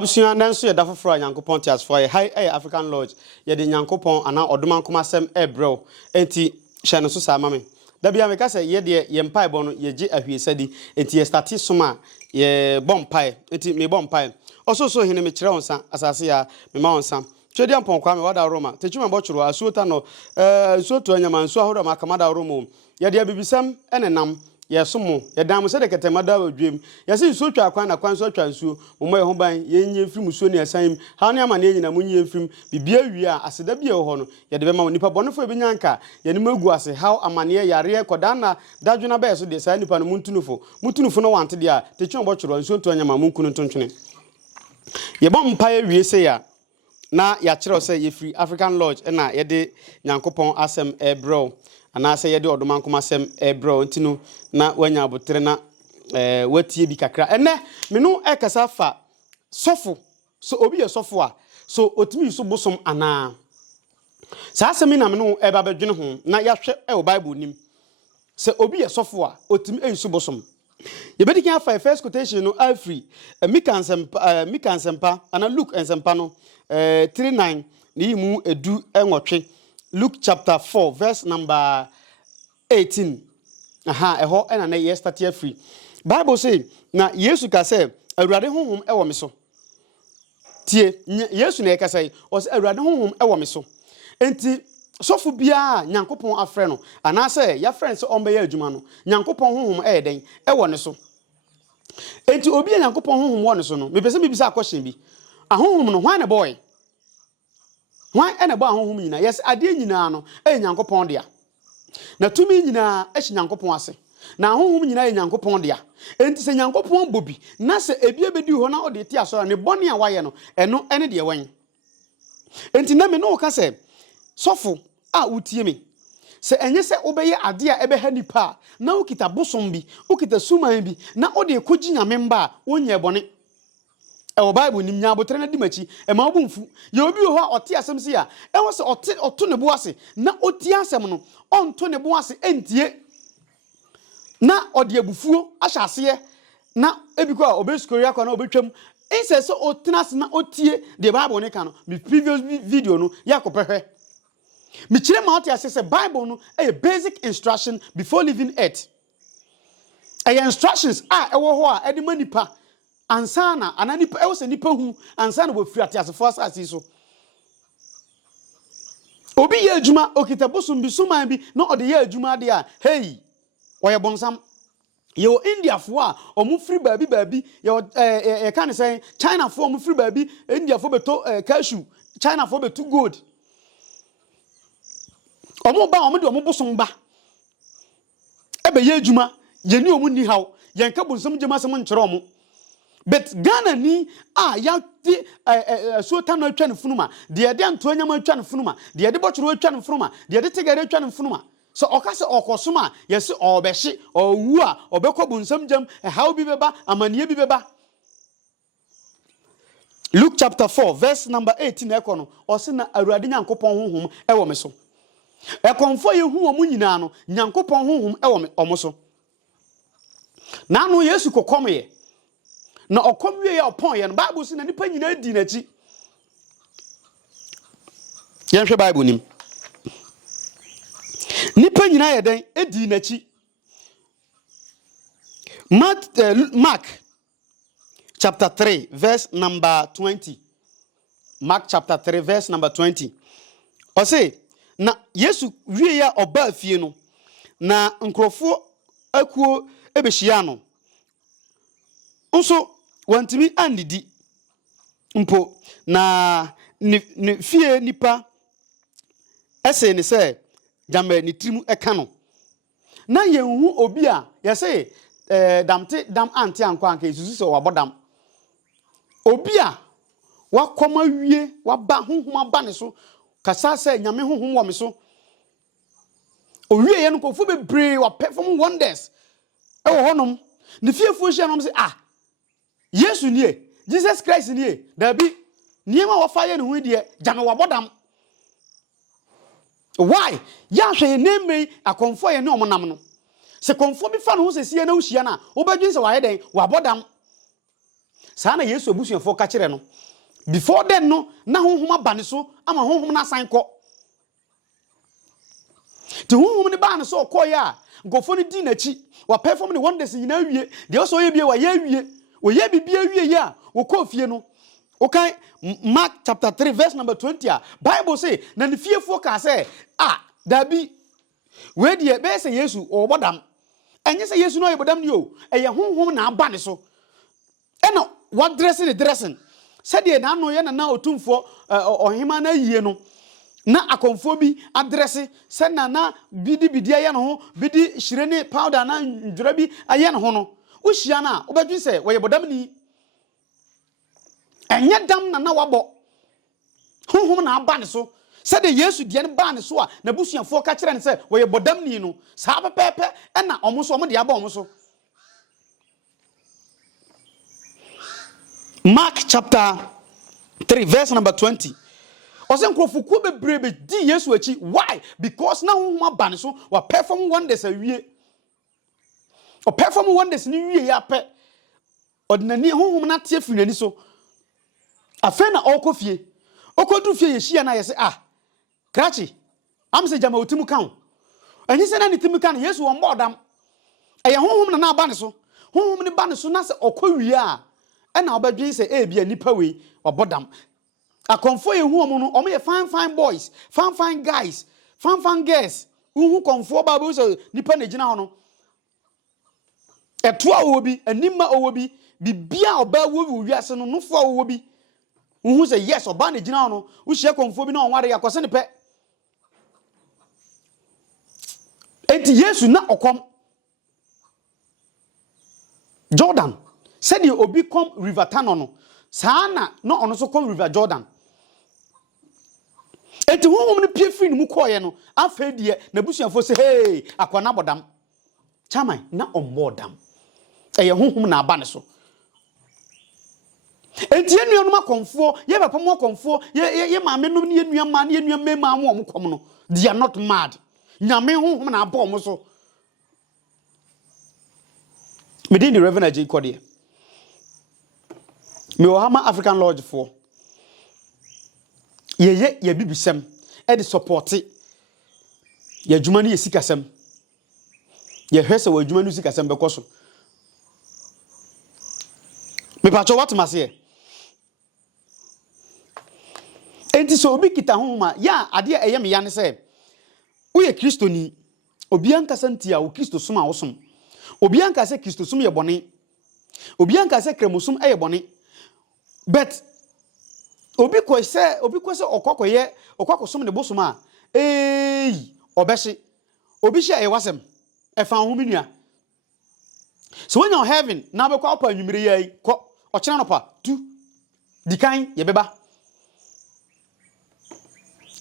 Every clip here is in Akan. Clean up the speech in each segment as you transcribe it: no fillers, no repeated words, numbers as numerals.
Abusua nanso ye dafo fra Nyankopon tias for high African Lodge ye de Nyankopon ana odoman komasem ebro enti hye no so sa mame da bia me ka se ye de ye mpai bo no ye gi ahwiesadi enti ye start soma ye bompai enti me bompai ososo hene me kire wonsa asase ya me ma wonsa twedi ampon kwa me wada Roma Techiman bo churo asuota no suoto anyama nsu ahodo makamada Roma ye de bibisam enenam yesomo yedam se de ketemada odwem yesi nsuo twa kwan na kwan so twa nsuo mo ye ho ban ye nye mfiri musuo ne asan ha ne ama ne nyina mo nye mfirim bibia wi a aseda bia ho no yede be ma nipa bonefo be nyanka ye ne magu ase how amane yare koda na dadwena ba so de sa nipa no muntunufo no wante de a Techiman bo choro nsuo to anyama munkunu tontwene ye bom mpa ye wie se ya na ya kire se ye free African Lodge na ye de Nyankopon asem ebro ana se yede odoman komasem ebro ntinu na wanya abotre na watie bi kakra ene me no ekasa fa sofo so obi ye sofo a so otimi so bosom ana sa asemi na me no eba bedwene ho na yahwe e Bible nim se obi ye sofo a otimi so bosom ye bedi kan fa first quotation no afri Mika nsempa ana Luke nsempa no 39 ni mu edu enwotwe Luke chapter 4 verse number 18. Eho ena na ye start here free. Bible say na Yesu ka say awurade honhom ewo me so. Tie Yesu na ye ka say o say awurade honhom ewo me so. Enti sofu bia Nyankopon afre no ana say ya friend say on be ya adwuma no Nyankopon honhom den ewo ne so. Enti obi Nyankopon honhom wo ne so no me pese bibisa akoshen bi. Ahonhom no hwan na boy Why ene ba honhom nyina yes ade nyina no Nyankopon dia na tumi nyina Nyankopon ase na honhom nyina Nyankopon dia enti se Nyankopon bobi na se ebie bedi ho na ode ti asora ne bone a waye no eno ene de wan enti na me no ka se sofo a utie me se enye se obeye ade a ebe ha nipa na ukita bosom bi ukita suman bi na ode koji nyame mba onye bone ewo Bible nim nya abotre na dimachi e ma obumfu ye obi ho a ote asem si a e wo se oto ne bo ase na oti asem no onto ne bo ase entie na ode abufuo ahyase na ebiko a obeskori akọ na obetwam inse so otenase na otie the Bible ne ka no me previous video no yakopehwe me kire ma ote ase se Bible no a basic instruction before leaving earth instructions ewo ho a ede manipa ansana ananipa ewo se nipa hu ansana wo firi atiasefo asase so obi ye adwuma okita bosom bi suman bi na ode ye adwuma de a hey oye bonsam ye India fo a omu firi baabi ye kan say China fo omu firi baabi India fo beto cashew China fo beto gold omu ba omu de omu bosom ba ebe ye adwuma ye ni omu ni haw ye nka bonsam jema sem nkyere omu but Ghana ni ya ti so tano atwa ne funuma de de anto anyama atwa ne funuma de de bochoro atwa ne funuma de de tegare atwa ne funuma so okase okosoma yesi obehye owu a obekọ bunsam jam how bi beba amanie bi beba Luke chapter 4 verse number 18 ekono ose na awurade Nyankopon honhom ewo me so ekonfo ye hu omu nyina no Nyankopon honhom ewo me omo so na no Yesu kokomye na okomwe ya opon ye no Bible say na nipa nyina di na chi ye hwe Bible nim nipa nyina ye den edi na chi Mark chapter 3 verse number 20 Mark chapter 3 verse number 20 o say na Yesu wie ya oba fie no na nkrofo akuo ebehia no nso wantimi anidi mpo na ne fie nipa ese ne se jamba ni trimu eka no na yenhu obi a yese dam anti ankwa anka isusu se wabodam obi a wakoma wie waba honhom aba ne so kasa se nyame honhom wo me so owie ye no kofo bebre wa perform wonders e wo honom ne fiefo hia no se Yesu nie Jesus Christ nie dabi niema wa fa ye ne hu die jame wabodam why ya hwe neme akonfo ye ne omonam no se konfo bi fa no se sie na uhia na obadwin se wa ye den wabodam saa na Yesu abusuafo ka kire no before then no na honhom abane so ama honhom na san kɔ ti honhom ne ba ne so kɔ ya ngofo ne di na chi wa perform ne wonders nyina wie de o so ye bie wa ye wie o ye bibia wie ya wo kɔ fie no okay Mark chapter 3 verse number 20 Bible say na ne fiefo ka say dabi we de be say Yesu o bodam enye say Yesu no ye bodam ni o eye honhom na aba ne so eno what dressing said ye na no ye na otumfo ohima na yie no na akonfo bi adresse said na bidi aye no ho bidi hyirene powder na ndwura bi aye no ho no wo hia na wo badwi say we ye bodam ni enye dam na wabo honhom na aba ne so said Yesu de ne ba ne so a na busuafo ka kire ne say we ye bodam ni no sa pepepe na omo so omo de aba omo so Mark chapter 3 verse number 20 Osen krofuku bebrebe di Yesu achi why because na honhom aba ne so wa perform wonders awie o perform wonders ni wie ya pe odinani honhom na tie finani so afa na okofie okodu fie ye hia na ye se krachi am se jama otimu kan anyi se na ne timu kan Yesu wo mbodam eye honhom na aba ne so honhom ne ba ne so na se okowie na obadwi se bia nipa we obodam akonfo ye hu omo no omo ye fine boys fine guys fine girls hu konfo ba bo so nipa na gina ho no eto a wo bi anima owo bi bibia oba wo wiase no nofo a wo bi hu se yes oba na gina ho no wo hie konfo bi na onware yakose ne pe enti Yesu na okom Jordan said you obi come river Tano no sana no ono so come river Jordan enti honhom ne pie free mu koye no afa die na busuafo say hey akwana bodam chaman na ombodam eye honhom na aba ne so enti enuanom akonfo ye bepam akonfo ye maame nom ne enuama ne enuamema mo omkom no they are not mad nyame honhom na aba omo so within the Reverend J Kodie me ohama African Lodge for ye bibisem e de support ye adwuma ne ye sikasem ye hwese wa adwuma ne sikasem bekoso me pacho what mase enti so obi kita honhoma ya ade eye me ya ne se wo ye kristoni obi ankasa ntia wo kristo som a wo som obi ankasa kristo som ye bone obi ankasa kremosum ye bone but obi ko se okokoye okokosom ne bosom a obehye obi hye wasem e fa ho menua so when you heaven na be kwa pa anwumire yayi ko okena no pa tu dikan ye beba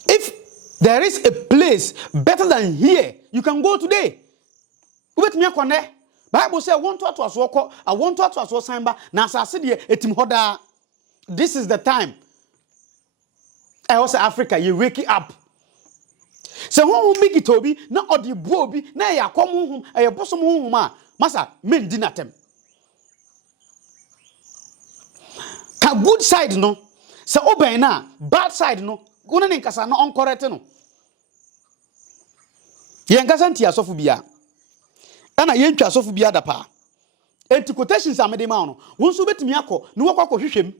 if there is a place better than here you can go today ubet me akone Bible say want to aso ko I want to aso sanba na asase de etim hoda. This is the time. I also Africa, you wake up. So who make it obi na odi bo obi na ya kom hum e bosom hum a masa men di natem. Ka good side no. So oben na bad side no. Gona ne nkasa no on correct no. Ye nkasa ntia asofu bia. Ana ye ntwa asofu bia da pa. Enti quotations amede ma no. Won so betimi akọ ne wo kwakọ hwehwem.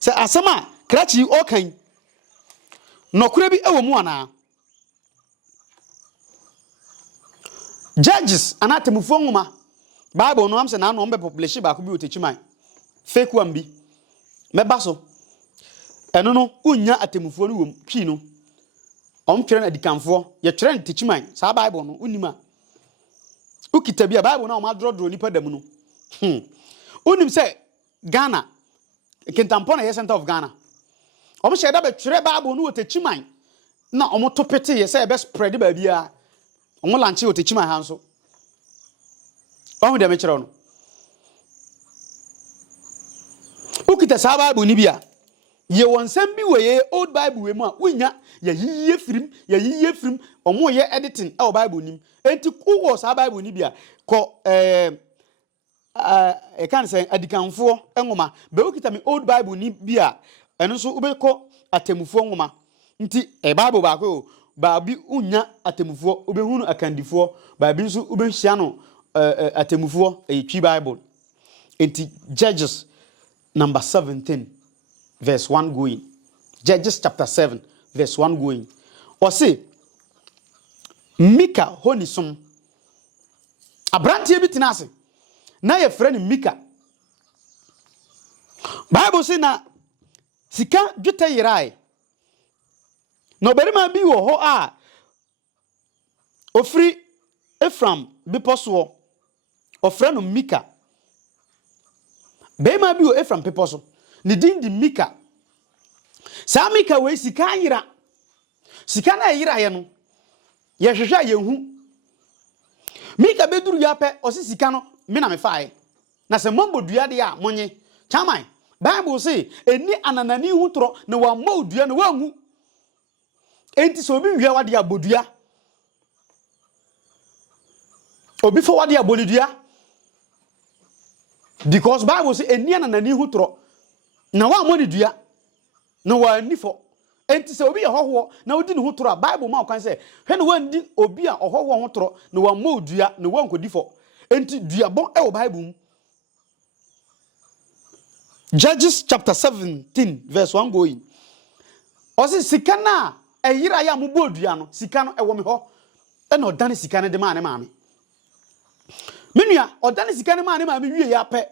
Se asama krachi okan nokure bi ewo mu ana Judges anatemufo nwoma Bible no am se na no mbe population ba ko bi Techiman fake one bi meba so eno no unya atemufo no wom twi no twere na dikanfo ye twere Techiman sa Bible no unima ukita bia Bible na o ma drodro nipa dam no unim se Ghana Kintampona ye center of Ghana omo sheda be twere Bible no Techiman na omo topete ye say be spread ba bia omo lanche Techiman ha nso omo de me kire no ukita sa Bible ni bia ye wonsam bi we old Bible we mu a wonya ye yiye firim omo ye editing e Bible nim enti ku wo sa Bible ni bia ko e kan say adikanfo enwoma be okita me old bible ni bia eno so ubekọ atemufo nwoma nti bible ba ko ba bi unya atemufo ubehunu akandifo ba bi nso ubehia no atemufo twi bible nti Judges number 17 verse 1 going. Judges chapter 7 verse 1 going. Or say Mika honisom abrantie bi tenase na ye frɛ ne Mika. Bible say na sika dwetɛ yirai na obarima bi wɔ hɔ a ofri Ephraim biposo ofrɛ no Mika. Bema bi wɔ Ephraim biposo ne din di Mika. Sa Mika we sika yira. Sika na yira ye no ye hwehwɛ ye hu. Mika beduru ya pɛ o sika no me na me fae. Na se mombo dua de a monye. Chaman Bible say eni ananani hu tro na wa ma odua na wa hu. Enti so obi wia wade abodua. Obi fo wade abodua. Because Bible say eni ananani hu tro na wa mo ni dua. Na wa ni fo. Enti se obi ye hoho na odi ni hu tro a Bible ma o kan say hwe na wa ndi obi a hoho ho tro na wa ma odua na wa nkodi fo. Enti dua bon e wo Bible mu. Judges chapter 17 verse 1 going. Osi sika na eyira ya mo bodua no sika no ewo me ho e na odane sika ne de ma ne maame. Menua odane sika ne ma ne maame wie ya pe.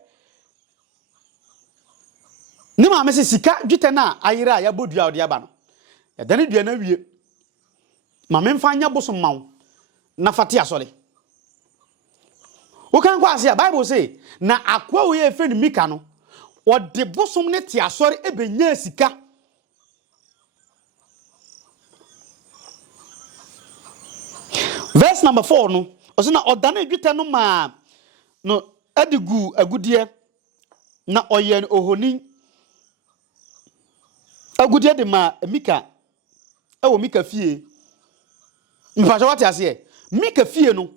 Ne maame se sika dwete na ayira ya bodua ode aba no. Ya dane dua na wie. Maame mfa anya bosom mawo na fate asole. Wo kan kwa ase Bible say na akwa wo ye fe ni Mika no o de bosom ne ti asori ebenya sika. Verse number 4 no o se na odane dwete no ma no adigu agudie na oye ohoni agudie de ma Mika ewo Mika fie mpacho wate ase Mika fie no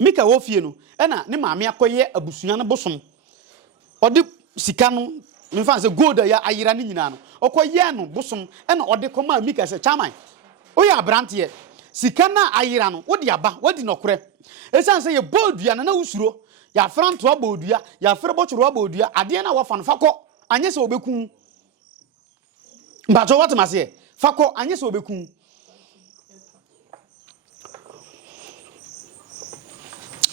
Mika wo fie no na ne maame akoye abusua no bosom odi sika no mfa se gold ya ayira ne nyina no okoye no bosom na odi koma Mika se chaman oya abrante sika na ayira no wodi aba wodi nokore esan se ye bodua na usuro ya franto abodua ya fere bochoro abodua ade na wo fa no fako anye se obekun mbajo watemase fako anye se obekun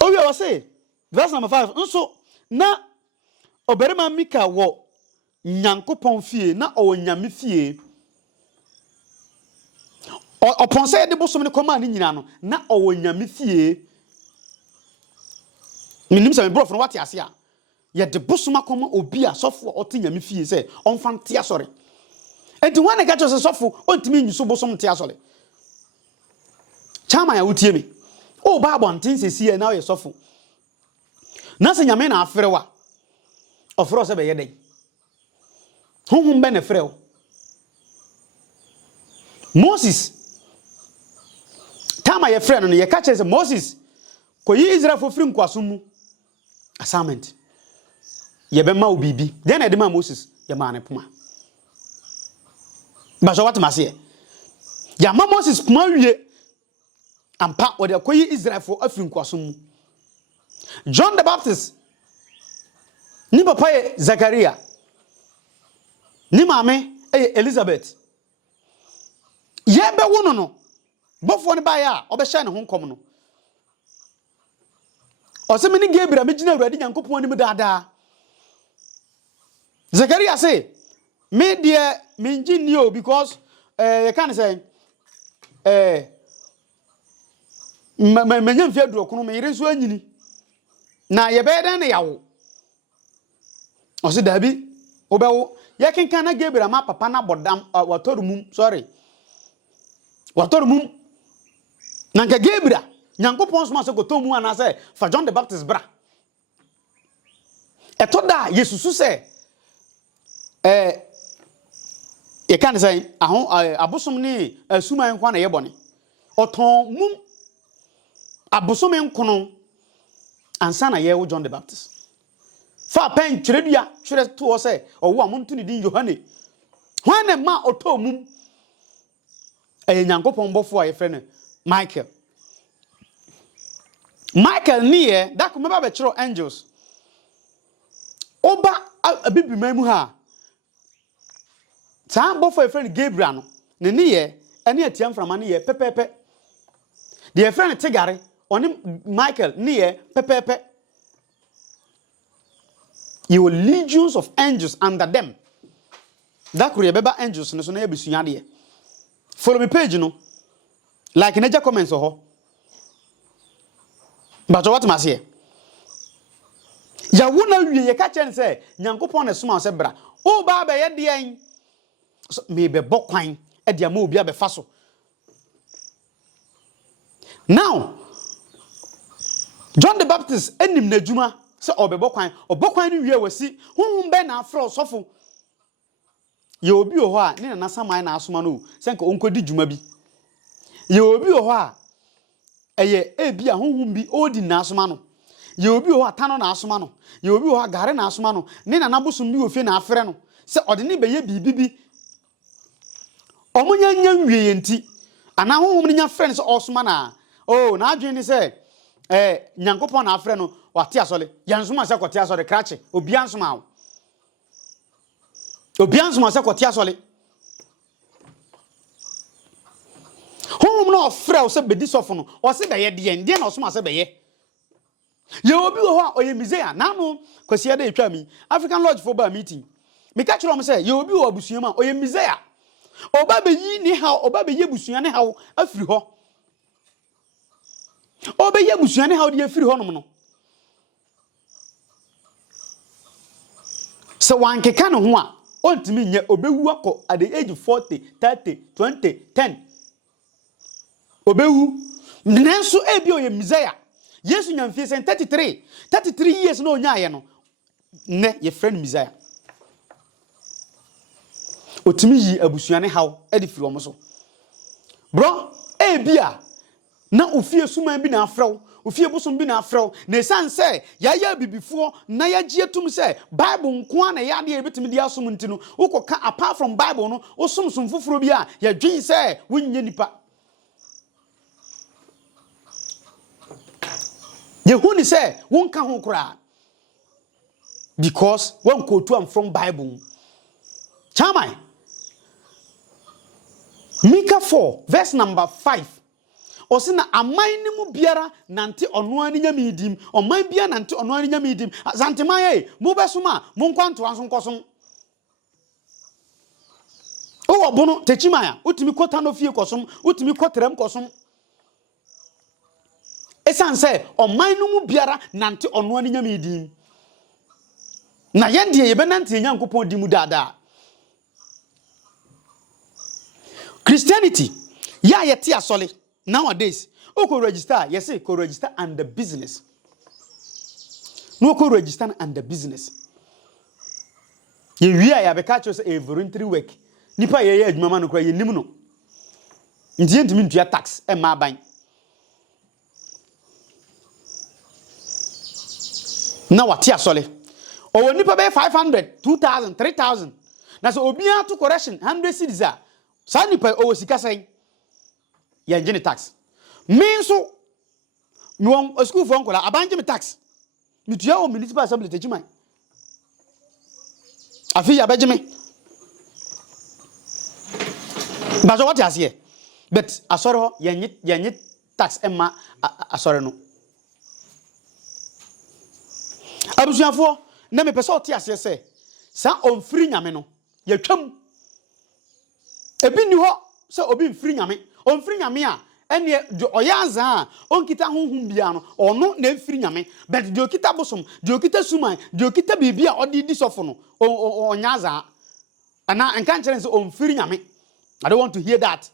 owi o say verse number 5 nso na oberima Mika wo nyankopon fie na o nyame fie opon say de bosom ne koma ne nyina no na o nyame fie minim se me brofo no wate ase a ye de bosom akoma obi a sofo o te nyame fie say onfa nte asore enti wane ga cho se sofo ontimi nyuso bosom nte asore chama ya wutie me o ba bontin sesi na o ye sofo na se nyame na afrewa ofro se be ye den honhum be ne frew Moses tama ye frɛ no ye ka kyerɛ sɛ Moses koyi Israel fo firi nkwaso mu assignment ye be ma obibi den na de ma Moses ye ma ne poma ba so wat mase ya ma Moses poma wie ampa o de koyi Israel fo afiri nkwaso mu John the Baptist ni papa ye Zakaria ni maame Elizabeth ye be wono no bofo ne ba ya obehye ne ho nkom no oseme ni Gabriel megina Awurade Nyankopon anim daada Zakaria say me de me ngi o because you can say me nyam fi aduro kono me yire so anyini na ye be den ne yawo o se dabi obewo ye kenkan na Gabriel ma papa na bodam watorumum sorry watorumum nanka Gabriel Nyankopon soma se gotomu ana se fa John the Baptist bra etoda Yesusu se ye kan say ahon abosom ni asuman kwa na ye bone oton mum abosom nkono ansa na ye wo John the Baptist fa pen twerɛdua twerɛ to say o wo amonto ne din Yohane hwan ma oto mum Nyankopɔn bɔfo a yɛfrɛ no Michael niye da ko meba be kyerɛ angels oba abibiman mu ha saa bɔfo yɛfrɛ no Gabriel no ne niye ene atia mframa ne ye pepepe de yɛfrɛ no Tigare oni Michael niye pepepe. You will legions of angels under them. That could be angels no so na yebusua de. Follow me page no. Like in the comments ho. But what must here? Ya wona wie ye ka chen say Nyankopon na suma se bra. O ba be ye de en. So me be bokwan e de ma obi abefa so. Now John the Baptist enim na djuma se obebokwan no wie wasi honhom be na afro sofo ye obi o ho a ne na saman na asoma no se nka onkodi djuma bi ye obi o ho a eye ebi a honhom bi odi na asoma no ye obi o ho atano na asoma no ye obi o ho gare na asoma no ne na Abosom bi ofie na afre no se ode ne be ye bibibi omunya nya wie enti ana honhom ne nya frɛ ne se osoma na oh na adwen ni se Nyankopon na afre no wate asole yansoma se kote asole krache obiansoma wo obiansoma se kote asole honhom na ofre wo se bedi sofo no o se be ye de ndie na osoma se be ye ye obi wo ho oye mizea na no kwasi ya de etwa mi African Lodge for ba meeting me ka kiro mo se ye obi wo abusua ma oye mizea oba be yi ni ha oba be ye busua ne ha afiri ho oba ye busua ne ha de afiri ho no no so wan keka no ho a ontimi nye obewu akọ at the age of 40 30 20 10 obewu nenso ebi oye mizea Yesu nyamfie sen 33 years no onyaye no ne ye friend mizea otimi yi abusuane haw edi firi omo so bro ebia na ofie suman bi na afrew ofie bosom bi na afrew na esan se ya bibifo na ya gietum se Bible nko na ya de ebetimi de asom ntino ukoka apart from Bible no osomsom foforo bi a ya dwen se wonye nipa ye huni se wonka ho kura because one quote am from Bible chamai Micah 4 verse number 5 Osina amai ni mu biara nante ono ani nyamidim oman bia nante ono ani nyamidim zanteman ye mu besuma mu nkwanto anso nkosom o bono Techiman utimi kota no fie kosom utimi kotrem kosom esan se oman no mu biara nante ono ani nyamidim na yende ye benante Nyankopon di mu dada Christianity ya yeti asole nowadays oko register yes ko register under business no ko register under business ye wia ya be ka cho say a voluntary work nipa ye ye adwuma ma no kra ye nim no ndie ntimi ntua tax e ma ban na wati asole o nipa be 500 2000 3000 na so obia to correction 100 cedis a sa nipa o sika sai ya ngene tax me so me won school for nkola abanje me tax me tua o municipal assembly Techiman afi ya beje me bazo what as here but asore ho ya tax emma asore no abusuafo na me pese oti ase se sa onfiri nyame no ya twam ebi ni ho se obi mfiri nyame onfiri nyame a ene oyanza onkita honhum bia no ono na mfiri nyame but de okita bosom de okita suman de okita bibia odi di sofo no onyaza ana enka nkere se onfiri nyame I don't want to hear that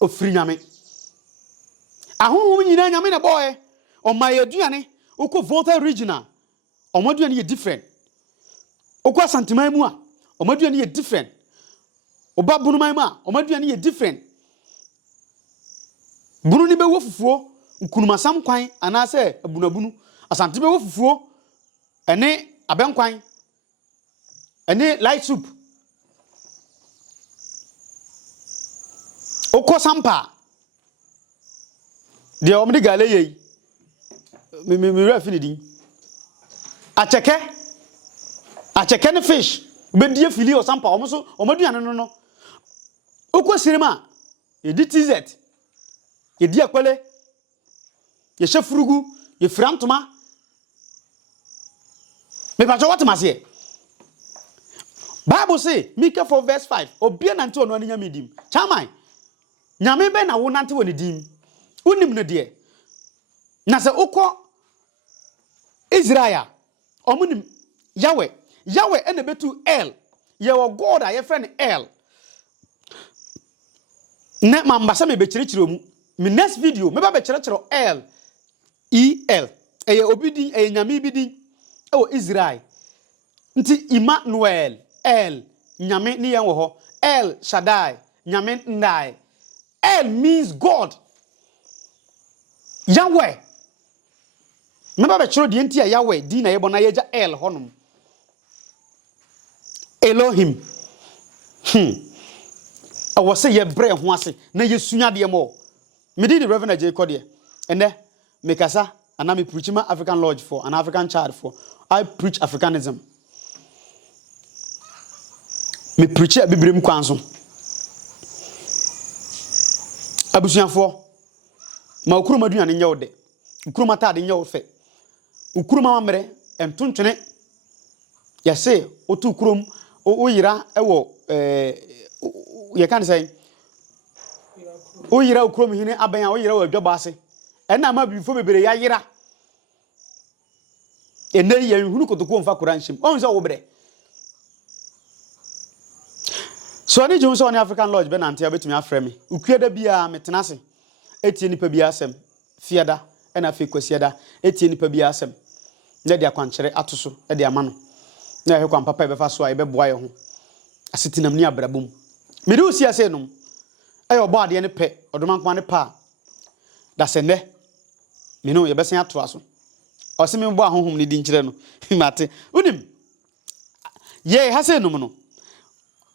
ofiri nyame ahonhum nyina nyame na boy o mayeduane uko Volta regional omoduane ye different uko Santiman mu a omoduane ye different oba bunuman ma omoduane ye different bunu ni be wo fufuo nkunumasam kwan anase abunabunu asante be wofufuo ene abenkwan ene light soup oko sampa de omdi gale yi me refi ni acheke ne fish be die fili o sampa omoso omaduane no oko sirima yedi tz yedi akwele ye shefurugu ye frantoma me ba jo what masie Bible say Micah 4 verse 5 obia nante ono anya medim chaman nyame be na wo nante woni dim unim no de na se ukọ Israel omunim Yahweh ene betu El ye wo God a ye friend El ne mambasa me be kirikiro mu me next video me ba be kirikiro El eye obidi eye nyame bidi o Israel nti Emmanuel El nyame ni yen wo ho El Shaddai nyame ndai El means God Yahweh me ba be kiro de nti Yahweh di na ye bona ye ja El honum Elohim I was say ye bre ho ase na ye sunya de mo me di the Reverend Jacob de ene me kasa ana me preach ma African Lodge for an African child for I preach Africanism me preach a bibrem kwanso abusuafo ma okuruma duane nye wode okuruma taade nye wo fe okuruma mamre entontwene yase otu kurom o yira ewo ye kan say o yira okurom hine aban a o yira wa dwaba ase ena ma bifo bebere ya yira enei ye hunu kotoko mfa kuranshim on se wo bre so ani jom so on African Lodge be nante abetumi afre me ukueda bia metenase etie nipa bia asem fiada ena fe kwasiada etie nipa bia asem na dia kwanchere atoso e dia amano na he kwan papa e be fa so a e be boa ye ho asetinam ni abrabom me do sia se nom ayo obo ade ne pe odomankwa ne pa da se ne me no ye be sen ato aso o se me bo ahohom ne di nkire no mate unim ye ha se nom no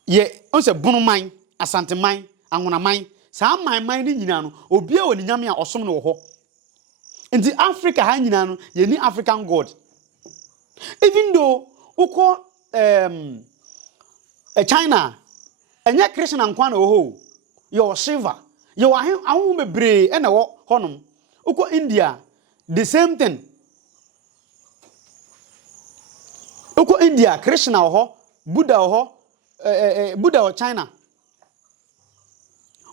ye on se bunu man asante man anwona man sa man ni nyina no obia woni nyame a osom no wo ho nti Africa ha nyina no ye ni African God even though uko China enye Christian ankwa na wo ho yo Shiva yo ahun mebre e na wo honom uko India the same thing uko India Krishna ho Buddha ho Buddha o China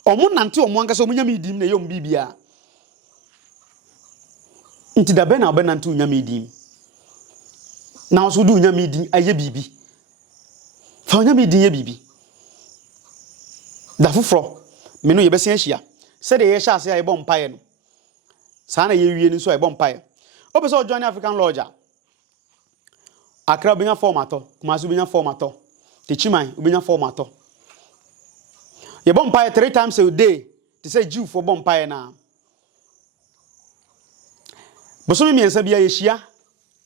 omo nante omo anka so omo nyame idim na yom bibia nti da be na obe nante nyame idim na oso du nyame idim aye bibi fa nyame idim ye bibi da foforo me no ye be sen ahia se de ye hya ase aye bom pae no sa na ye wie ni so aye bom pae obe so join African Lodge Accra benya formato Kumasi benya formato Techiman benya formato ye bom pae 3 times a day to say Jew for bom pae na bosomi miensa bia ye hia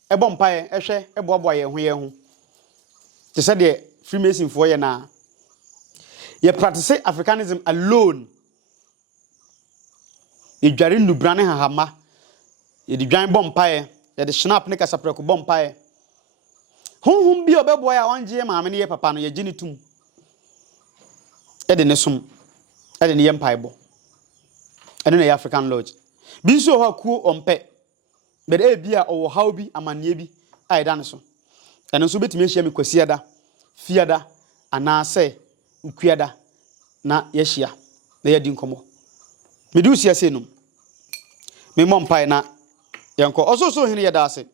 e bom pae ehwe e boaboa ye ho to say de Freemason for ye na ye practice Africanism alone ye dware nubrane hahama ye di dwan bom pae ye de snap ne kasapreko bom pae honhom bi obeboa ya wanje maame ne ye papa no ye gini tum e de ne som e de ne ye mpaebo ene na ye African Lodge bi so ho akuo ompe be de bia owo haw bi amane bi aida ne so ene so betimi ahia me kwasiada fiada ana se ukuada na ye hia na ye di nkomo me du sia se num me mom pai na yenko ososo hene ye da ase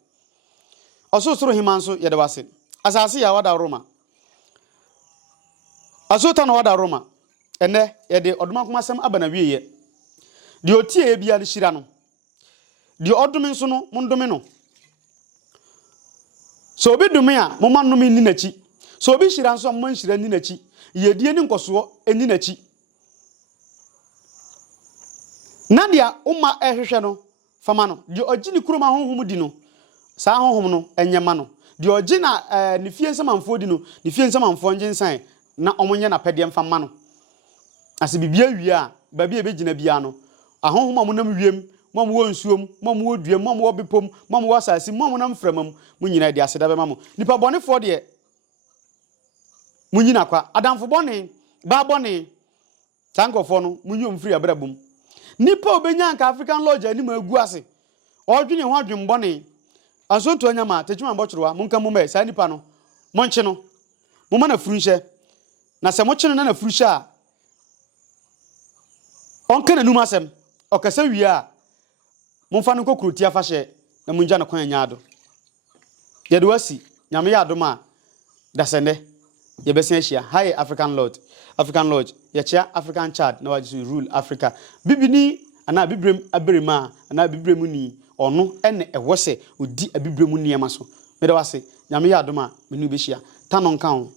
ososoro himanso ye da wase asase ya wada Roma asota na wada Roma ene ye de odomankoma sem abana wieye de otie bia de hira no de odome nso no mondome no so obi dome a moma nnome ni nachi so obi hira nso moma nhira ni nachi ye die ni nkoso eni nachi Nadia uma ehwehwe no fama no de ogini kuroma honhom di no saa honhom no enyema no de ogina ne fie nsamanfo di no ne fie nsamanfo ngensan na omonye na pede mfama no ase bibia wie a ba bia begina bia no ahonhom amonam wiem mom wo nsuom mom wo duam mom wo bepom mom wo asasi mom nam framam munyina de aseda be mamo nipa bonefo de munyina kwa adamfo bone ba bone tankofo no munyom free abrabum nipa obenya nka African Lodge ani magu ase odwene ho adwem bone asonto anyama Techiman bochrowa munka mumma sa nipa no monche no mumma na furunhye na se moche no na furunhye a onka na numa asem okasa wie a mumfa no kokruti afahye na munja na kwan nyaado yede wasi nyame ya adoma dasende ye besen ahia hi African Lodge ye chia African Chad na waji rule Africa bibini ana bibrem aberema ana bibrem ni ono ene ewose odi abibrem niema so mede wase nyame ya adoma menu behia tanon kan